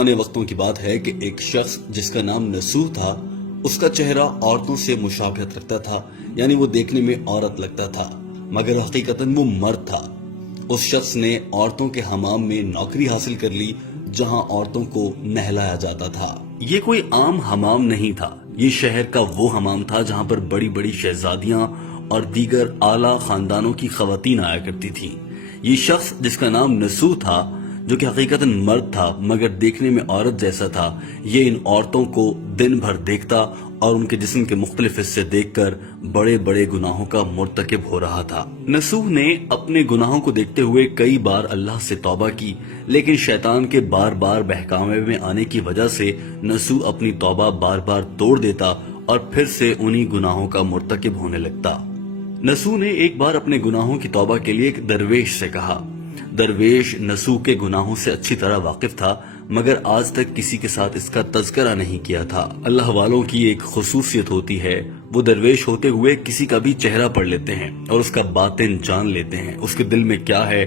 پرانے وقتوں کی بات ہے کہ ایک شخص جس کا نام نسوح تھا، اس کا چہرہ عورتوں سے مشابہت رکھتا تھا، یعنی وہ دیکھنے میں عورت لگتا تھا مگر حقیقتاً وہ مرد تھا۔ اس شخص نے عورتوں کے حمام میں نوکری حاصل کر لی جہاں عورتوں کو نہلایا جاتا تھا۔ یہ کوئی عام حمام نہیں تھا، یہ شہر کا وہ حمام تھا جہاں پر بڑی بڑی شہزادیاں اور دیگر اعلیٰ خاندانوں کی خواتین آیا کرتی تھیں۔ یہ شخص جس کا نام نسوح تھا، جو کہ حقیقتاً مرد تھا مگر دیکھنے میں عورت جیسا تھا، یہ ان عورتوں کو دن بھر دیکھتا اور ان کے جسم کے مختلف حصے دیکھ کر بڑے بڑے گناہوں کا مرتکب ہو رہا تھا۔ نسوح نے اپنے گناہوں کو دیکھتے ہوئے کئی بار اللہ سے توبہ کی، لیکن شیطان کے بار بار بہکاوے میں آنے کی وجہ سے نسوح اپنی توبہ بار بار توڑ دیتا اور پھر سے انہی گناہوں کا مرتکب ہونے لگتا۔ نسوح نے ایک بار اپنے گناہوں کی توبہ کے لیے ایک درویش سے کہا۔ درویش نسوح کے گناہوں سے اچھی طرح واقف تھا مگر آج تک کسی کے ساتھ اس کا تذکرہ نہیں کیا تھا۔ اللہ والوں کی ایک خصوصیت ہوتی ہے، وہ درویش ہوتے ہوئے کسی کا بھی چہرہ پڑھ لیتے ہیں اور اس کا باطن جان لیتے ہیں، اس کے دل میں کیا ہے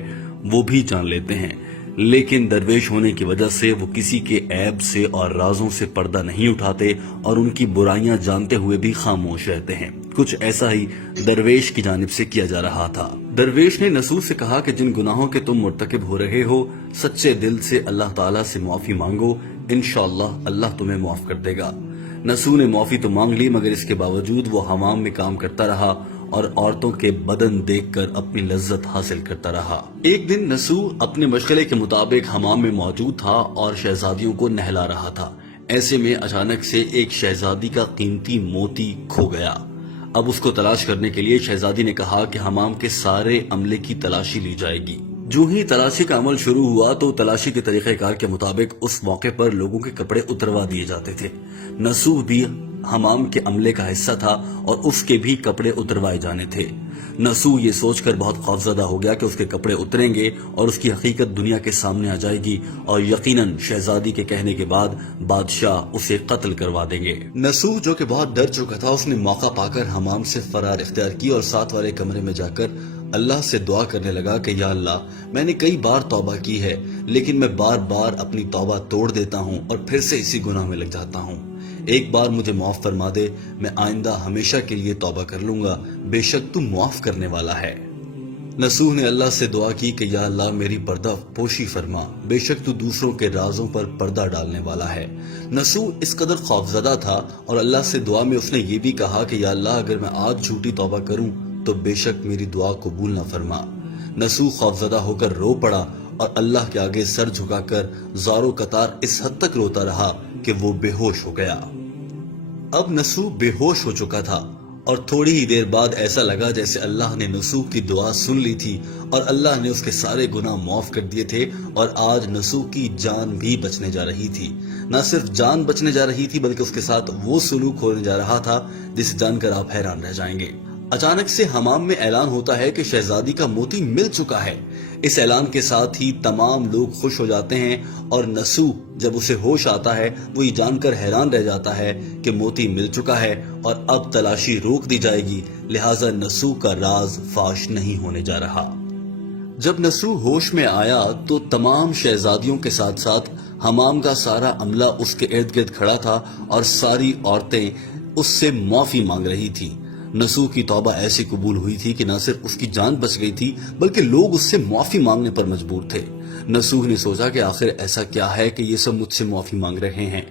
وہ بھی جان لیتے ہیں، لیکن درویش ہونے کی وجہ سے وہ کسی کے عیب سے اور رازوں سے پردہ نہیں اٹھاتے اور ان کی برائیاں جانتے ہوئے بھی خاموش رہتے ہیں۔ کچھ ایسا ہی درویش کی جانب سے کیا جا رہا تھا۔ درویش نے نسوح سے کہا کہ جن گناہوں کے تم مرتکب ہو رہے ہو، سچے دل سے اللہ تعالیٰ سے معافی مانگو، انشاءاللہ اللہ تمہیں معاف کر دے گا۔ نسوح نے معافی تو مانگ لی مگر اس کے باوجود وہ حمام میں کام کرتا رہا اور عورتوں کے بدن دیکھ کر اپنی لذت حاصل کرتا رہا۔ ایک دن نسوح اپنے مشغلے کے مطابق حمام میں موجود تھا اور شہزادیوں کو نہلا رہا تھا۔ ایسے میں اچانک سے ایک شہزادی کا قیمتی موتی کھو گیا۔ اب اس کو تلاش کرنے کے لیے شہزادی نے کہا کہ حمام کے سارے عملے کی تلاشی لی جائے گی۔ جو ہی تلاشی کا عمل شروع ہوا تو تلاشی کے طریقہ کار کے مطابق اس موقع پر لوگوں کے کپڑے اتروا دیے جاتے تھے۔ نسوح بھی حمام کے عملے کا حصہ تھا اور اس کے بھی کپڑے اتروائے جانے تھے۔ نسوح یہ سوچ کر بہت خوفزدہ ہو گیا کہ اس کے کپڑے اتریں گے اور اس کی حقیقت دنیا کے سامنے آ جائے گی اور یقیناً شہزادی کے کہنے کے بعد بادشاہ اسے قتل کروا دیں گے۔ نسوح جو کہ بہت ڈر چکا تھا، اس نے موقع پا کر حمام سے فرار اختیار کی اور ساتھ والے کمرے میں جا کر اللہ سے دعا کرنے لگا کہ یا اللہ، میں نے کئی بار توبہ کی ہے لیکن میں بار بار اپنی توبہ توڑ دیتا ہوں اور پھر سے اسی گناہ میں لگ جاتا ہوں۔ ایک بار مجھے معاف فرما دے، میں آئندہ ہمیشہ کے لیے توبہ کر لوں گا، بے شک تو معاف کرنے والا ہے۔ نسوح نے اللہ سے دعا کی کہ یا اللہ میری پردہ پوشی فرما، بے شک تو دوسروں کے رازوں پر پردہ ڈالنے والا ہے۔ نسوح اس قدر خوفزدہ تھا اور اللہ سے دعا میں اس نے یہ بھی کہا کہ یا اللہ اگر میں آج جھوٹی توبہ کروں تو بے شک میری دعا قبول نہ فرما۔ نسوح خوفزدہ ہو کر رو پڑا اور اللہ کے آگے سر جھکا کر زاروں قطار اس حد تک روتا رہا کہ وہ بے ہوش ہو گیا۔ اب نسوح بے ہوش ہو چکا تھا اور تھوڑی ہی دیر بعد ایسا لگا جیسے اللہ نے نسوح کی دعا سن لی تھی اور اللہ نے اس کے سارے گناہ معاف کر دیے تھے اور آج نسوح کی جان بھی بچنے جا رہی تھی۔ نہ صرف جان بچنے جا رہی تھی بلکہ اس کے ساتھ وہ سلوک ہونے جا رہا تھا جسے جان کر آپ حیران رہ جائیں گے۔ اچانک سے حمام میں اعلان ہوتا ہے کہ شہزادی کا موتی مل چکا ہے۔ اس اعلان کے ساتھ ہی تمام لوگ خوش ہو جاتے ہیں اور نسوح جب اسے ہوش آتا ہے وہ یہ جان کر حیران رہ جاتا ہے کہ موتی مل چکا ہے اور اب تلاشی روک دی جائے گی، لہٰذا نسوح کا راز فاش نہیں ہونے جا رہا۔ جب نسوح ہوش میں آیا تو تمام شہزادیوں کے ساتھ ساتھ حمام کا سارا عملہ اس کے ارد گرد کھڑا تھا اور ساری عورتیں اس سے معافی مانگ رہی تھی۔ نسوح کی توبہ ایسی قبول ہوئی تھی کہ نہ صرف اس کی جان بچ گئی تھی بلکہ لوگ اس سے معافی مانگنے پر مجبور تھے۔ نسوح نے سوچا کہ آخر ایسا کیا ہے کہ یہ سب مجھ سے معافی مانگ رہے ہیں۔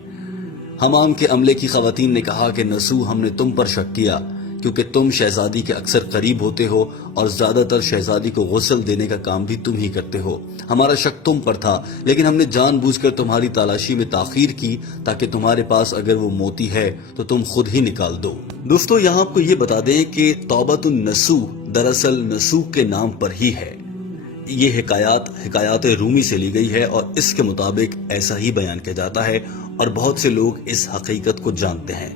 حمام کے عملے کی خواتین نے کہا کہ نسوح ہم نے تم پر شک کیا کیونکہ تم شہزادی کے اکثر قریب ہوتے ہو اور زیادہ تر شہزادی کو غسل دینے کا کام بھی تم ہی کرتے ہو۔ ہمارا شک تم پر تھا لیکن ہم نے جان بوجھ کر تمہاری تلاشی میں تاخیر کی تاکہ تمہارے پاس اگر وہ موتی ہے تو تم خود ہی نکال دو۔ دوستو یہاں آپ کو یہ بتا دیں کہ توبۃ النسوح دراصل نسوح کے نام پر ہی ہے۔ یہ حکایات رومی سے لی گئی ہے اور اس کے مطابق ایسا ہی بیان کیا جاتا ہے اور بہت سے لوگ اس حقیقت کو جانتے ہیں۔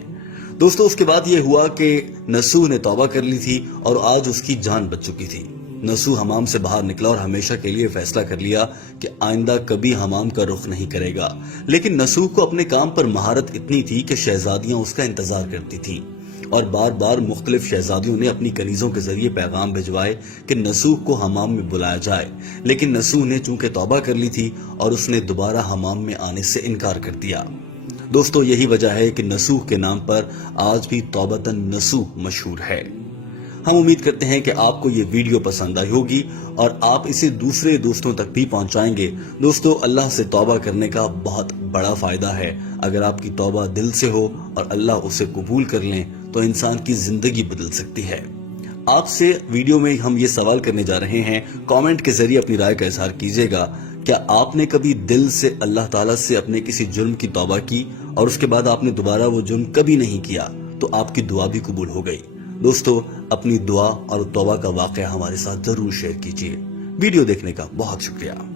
دوستو اس کے بعد یہ ہوا کہ نسوح نے توبہ کر لی تھی اور آج اس کی جان بچ چکی تھی۔ نسوح حمام سے باہر نکلا اور ہمیشہ کے لیے فیصلہ کر لیا کہ آئندہ کبھی حمام کا رخ نہیں کرے گا، لیکن نسوح کو اپنے کام پر مہارت اتنی تھی کہ شہزادیاں اس کا انتظار کرتی تھیں۔ اور بار بار مختلف شہزادیوں نے اپنی کنیزوں کے ذریعے پیغام بھجوائے کہ نسوح کو حمام میں بلایا جائے، لیکن نسوح نے چونکہ توبہ کر لی تھی اور اس نے دوبارہ حمام میں آنے سے انکار کر دیا۔ دوستو، یہی وجہ ہے کہ نسوح کے نام پر آج بھی توبتاً نسوح مشہور ہے۔ ہم امید کرتے ہیں کہ آپ کو یہ ویڈیو پسند آئی ہوگی اور آپ اسے دوسرے دوستوں تک بھی پہنچائیں گے۔ دوستو، اللہ سے توبہ کرنے کا بہت بڑا فائدہ ہے۔ اگر آپ کی توبہ دل سے ہو اور اللہ اسے قبول کر لیں تو انسان کی زندگی بدل سکتی ہے۔ آپ سے ویڈیو میں ہم یہ سوال کرنے جا رہے ہیں، کامنٹ کے ذریعے اپنی رائے کا اظہار کیجیے گا، کیا آپ نے کبھی دل سے اللہ تعالیٰ سے اپنے کسی جرم کی توبہ کی اور اس کے بعد آپ نے دوبارہ وہ جرم کبھی نہیں کیا تو آپ کی دعا بھی قبول ہو گئی؟ دوستو، اپنی دعا اور توبہ کا واقعہ ہمارے ساتھ ضرور شیئر کیجیے۔ ویڈیو دیکھنے کا بہت شکریہ۔